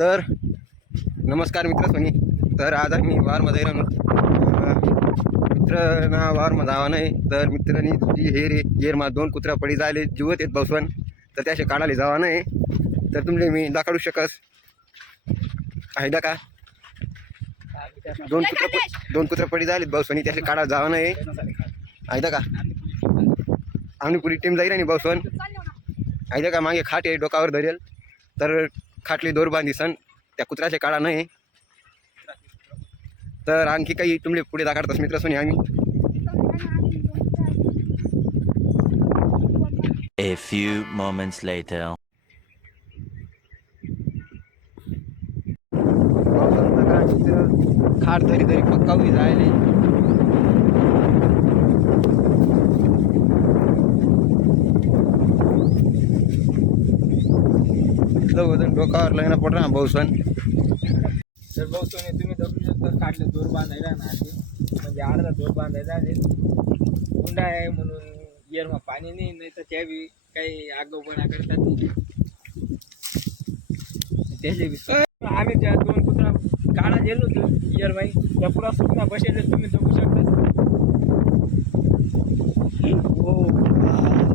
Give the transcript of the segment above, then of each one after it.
तर नमस्कार मित्र सोनी. तर आज आम्ही वारमध्ये राहून मित्रांना वारमा जावा नाही. तर मित्रांनी जी हेर येरमा हेरमा दोन कुत्रा पडी जायले जीवत येत बसवन. तर त्याचे काढायला जावा नाही. तर तुमले मी दाखवू शकस. आहे का? दोन कुत्रा दोन कुत्रा पडी जायले बसवणी त्याचे काढायला जावा नाही. आहे का? आम्ही पुरी टीम जाईल आणि बसवन. आहे का? मागे खाट आहे डोकावर धरेल. तर खाटली दोर बांधिसन त्या कुत्र्याचे काढा नाही. तर आणखी काही तुमले पुढे दाखवतास मित्र सोनी आम्ही. A few moments later. खाट तरी तरी पक्का उभी जायले वजन डोकावर लग्न पडणार बहुसन तर भाऊ तुम्ही तुम्ही बघू शकता काढले दोर बांधायला ना म्हणजे अर्धा दोर बांधायला हुंडा आहे म्हणून येरमा पाणी नाही नाही तर त्या बी काही आगाऊपणा करतात त्याचे बी आम्ही त्या दोन कुत्रा काढा गेलो होतो इयरबाई त्या पुरा सुकना बसेल तुम्ही बघू शकता. हो.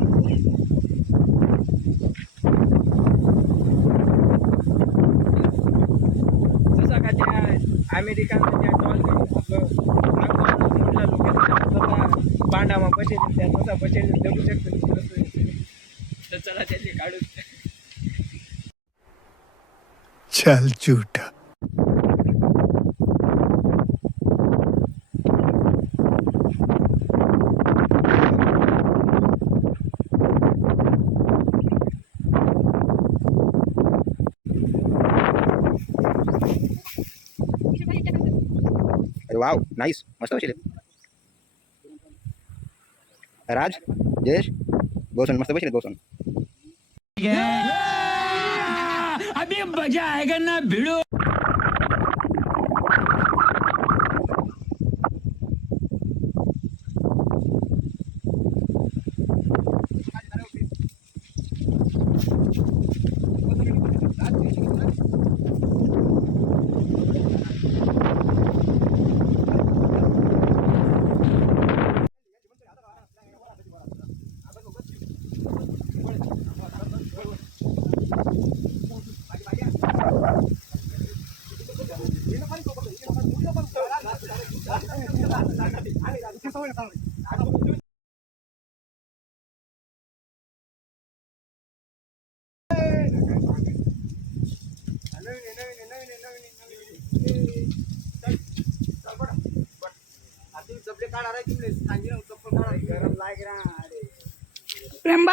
અમેરિકામાં ત્યાં ટોલ લોકો પાંડામાં પછી ત્યાં થતા પછી ડબુ ચેક તો ચલા ચાલ જૂઠા. વાવ નાઈસ મસ્ત આવશે રાજ જયેશ ગોસન મસ્ત પછી ગોસન अभी मज़ा आएगा ना भिड़ो Remember,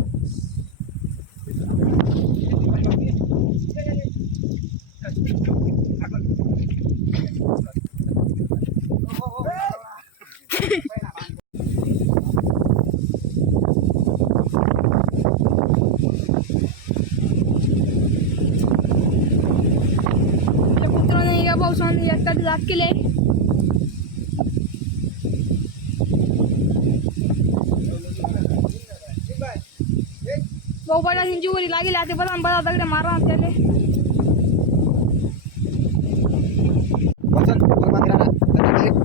पावसाने एकटा जात केले बाबा जीवरी लागेल आता बघा बघा दगडे मारा त्याले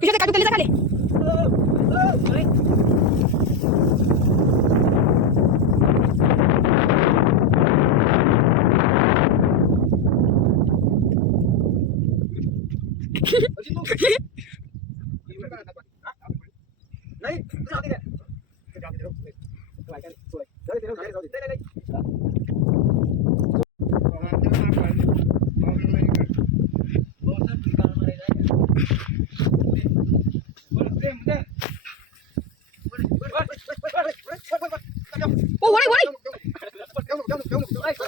পিছনে কাটু কেলে জাগালে नाही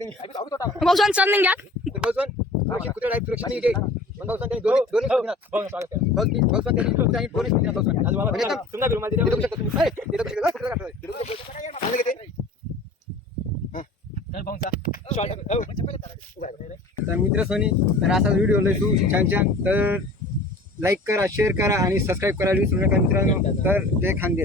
ते भाऊसान चालणे घ्या तर मित्र सोनी तर असा व्हिडिओ लय तू छान छान. तर लाईक करा शेअर करा आणि सबस्क्राईब करायला विसरू नका मित्रांनो. तर जय खानदेश.